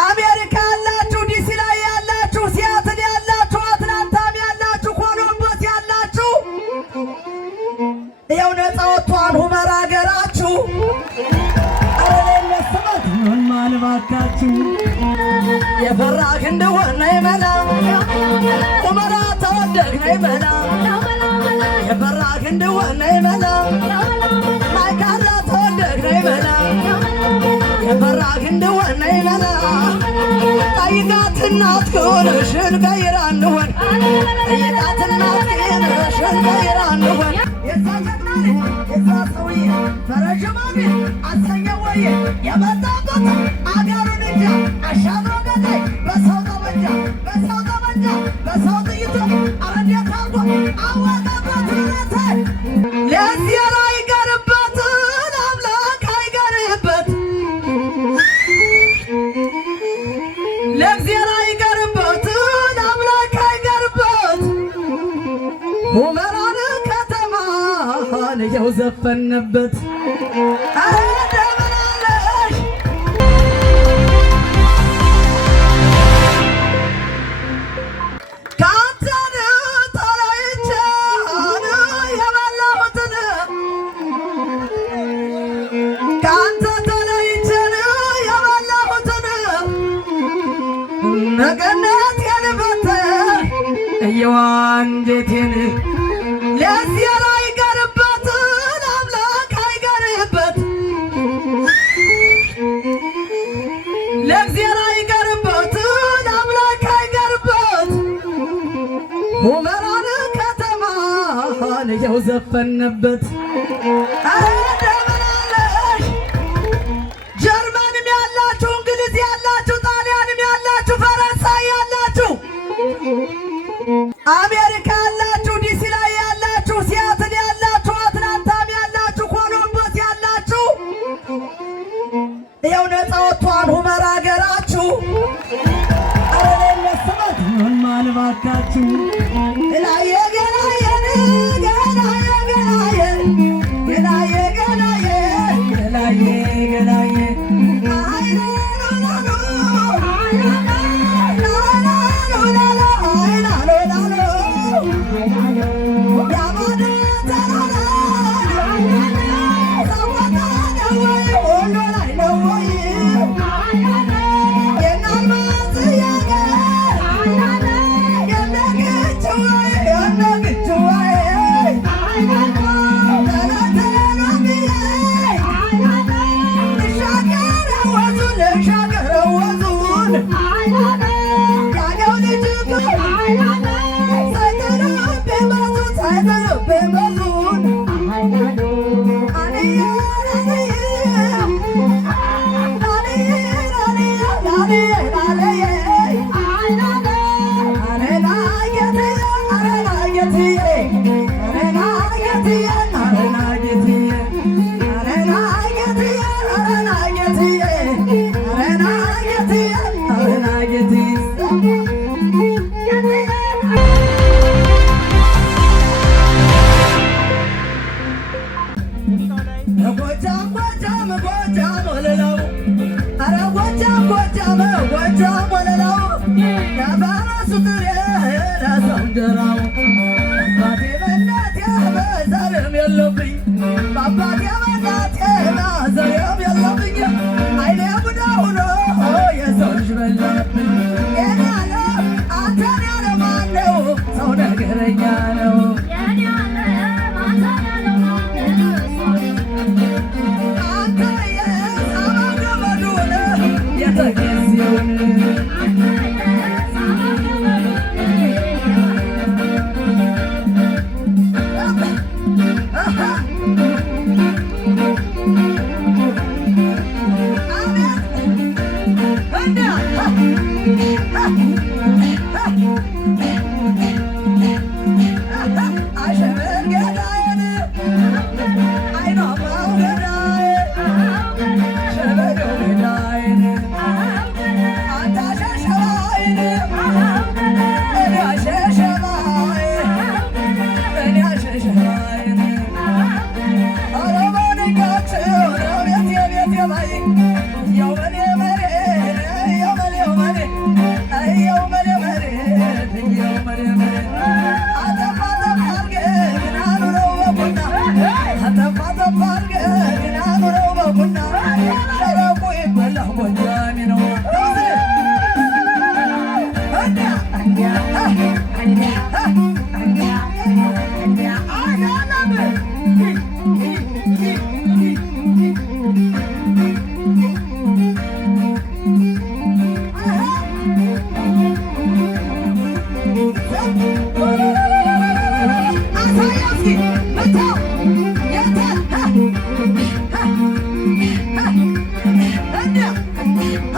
አሜሪካ ያላችሁ፣ ዲሲ ላይ ያላችሁ፣ ሲያትል ያላችሁ፣ አትላንታም ያላችሁ፣ ኮሎምቦስ ያላችሁ ይኸው ነፃ ወጥቷል ሁመራ ሀገራችሁ። አረለስበት ምን ማልባካችሁ የፈራህ እንደሆነ ይመላ ሁመራ ተወደግነ ይመላ የፈራህ እንደሆነ ይመላ ማይካድራ ተወደግነ ይመላ የፈራህ እንደሆነ ይመላ ጠይቃት እናት ከሆነሽን ቀይራ እንሆን ጠይቃት እናት ከሆነሽን ቀይራ እንሆን የዛ ሰውዬ ፈረጅማሚ አሰኘው ወይ የመጣበት አገሩን እንጃ አሻግሮ ገዳይ በሰው ጠመንጃ በሰው ጠመንጃ በሰው ጥይቶ አረንዴት አርጎ አወቀበት ነት ለዚህ አይቀርበትን አምላክ አይቀርበት ለእግዚአብሔር አይቀርበትን አምላክ አይቀርበት ሁመራን ከተማን ይኸው ዘፈንበት። ነገነት የልበተ የዋንጀቴን ለዚህ አይቀርበትን አምላክ አይቀርበት ለእግዚአብሔር አይቀርበትን አምላክ አይቀርበት ሁመራን ከተማን ይኸው ዘፈንበት። ጀርመንም ያላችሁ እንግሊዝ ያላችሁ ጣሊያንም ያላችሁ ፈረንሳይ ያላችሁ አሜሪካ ያላችሁ ዲሲ ላይ ያላችሁ ሲያትል ያላችሁ አትላንታም ያላችሁ ኮሎምቦስ ያላችሁ ይኸው ነፃ ወጥቷል ሁመራ ሀገራችሁ። አረለስበት ምን ማልባካችሁ ገላየ ገላየን ገላየ ገላየ ገላየ ገላየ ገላየ ገላየ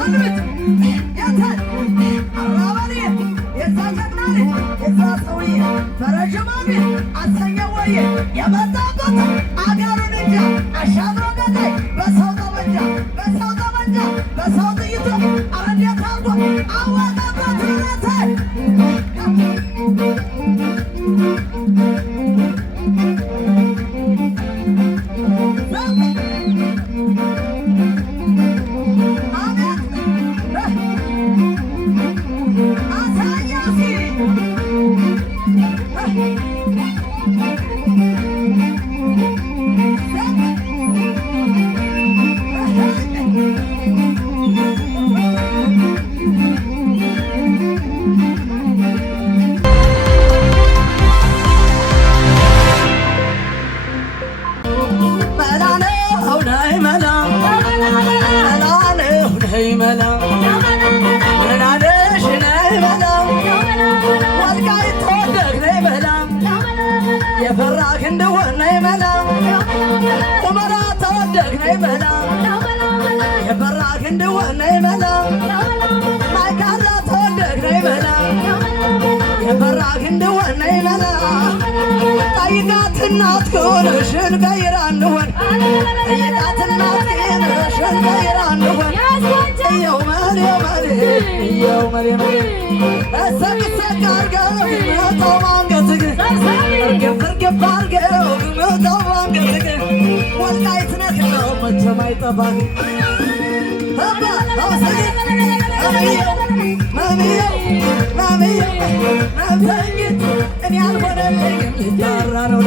አንብት ያታል አራባሪ የዛ ጀናሪ የዛ ሰውዬ ፈረጅማሚ አሰኘው ወይ የመጣበት አገሩን እንጃ አሻግሮ ገዳይ በሰው ጠመንጃ በሰው ጠመንጃ በሰው ጥይቶ አረንዴት አርጎ አወቀበት ይነታል የፈራህ እንደሆነ ይመላ ቁመራ ተወደግነ ይመላ የፈራህ እንደሆነ ይመላ ማይካራ ተወደግነ ይመላ የፈራህ እንደሆነ ይመላ ጠይቃት እናትህን እሽን ቀይራ እንሆን ጠይቃት እናትህን እሽን ቀይራ እንሆን እየው መሌ መሌ እየው መሌ መሌ እሰቅ አርገው ግመተው ባንገትህ እርግፍ እርግፍ አርገው ግመተው ባንገትህ ወልቃይት ነህ ነው መቼም አይጠፋህ እባ አውሰግድ መምየው መምየው መምየው መምተኝት እኔ አልሆነልኝም ልታራ ነው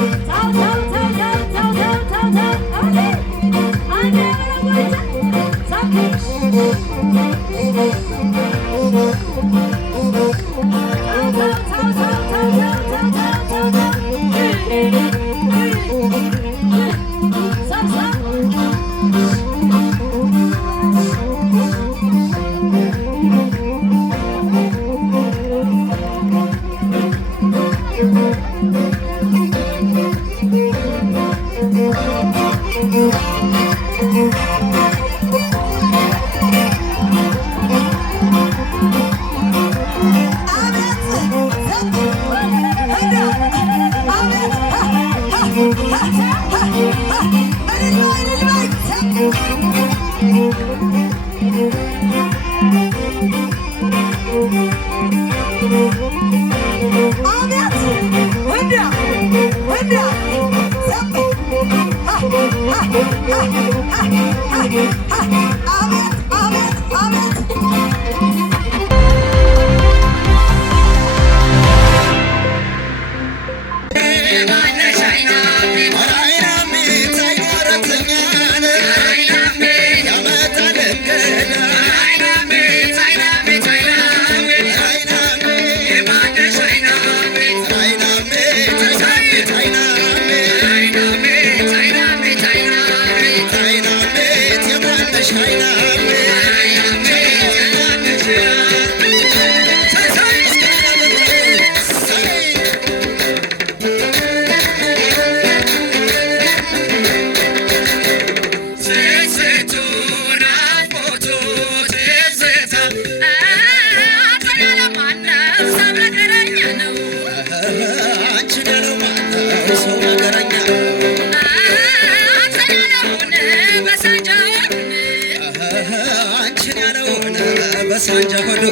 በሳንጃ ሆዶ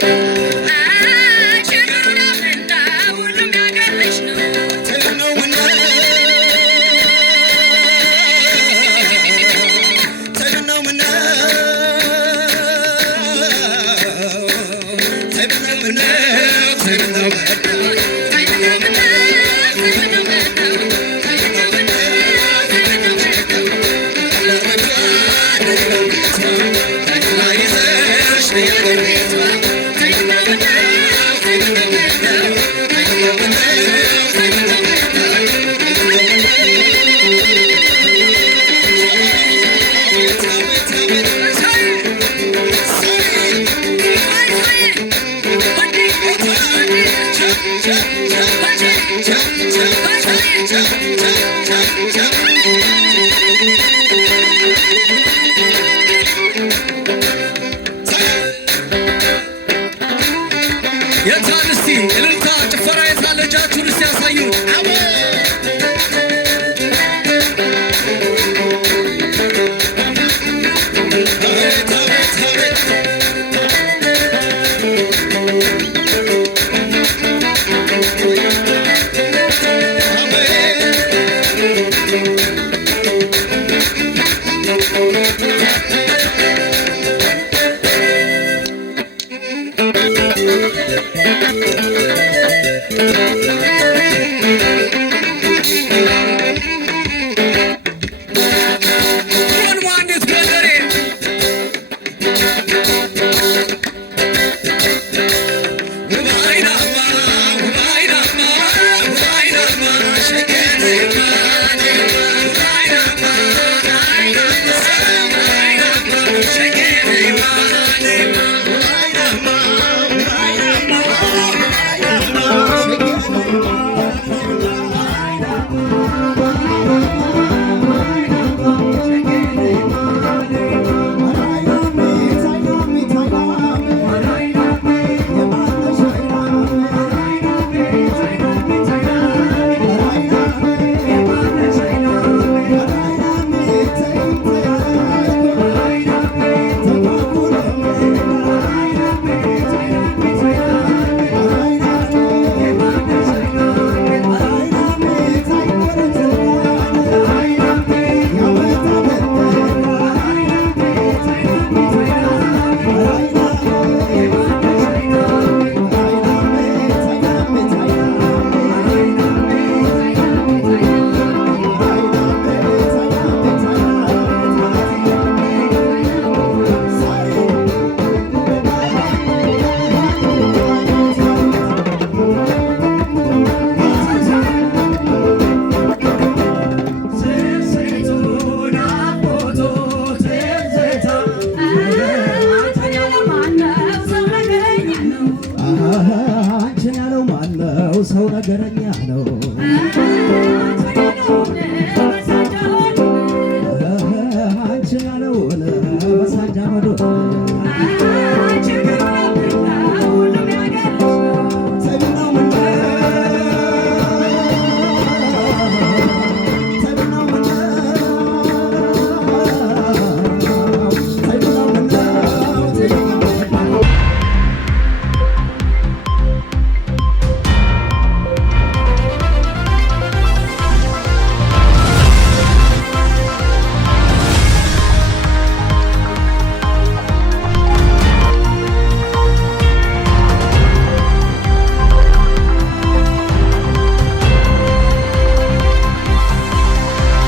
የታል እስቲ እልልታ ጭፈራ የታለ? እጃችሁን እስቲ ያሳዩ። ሰው ነገረኛ ነው።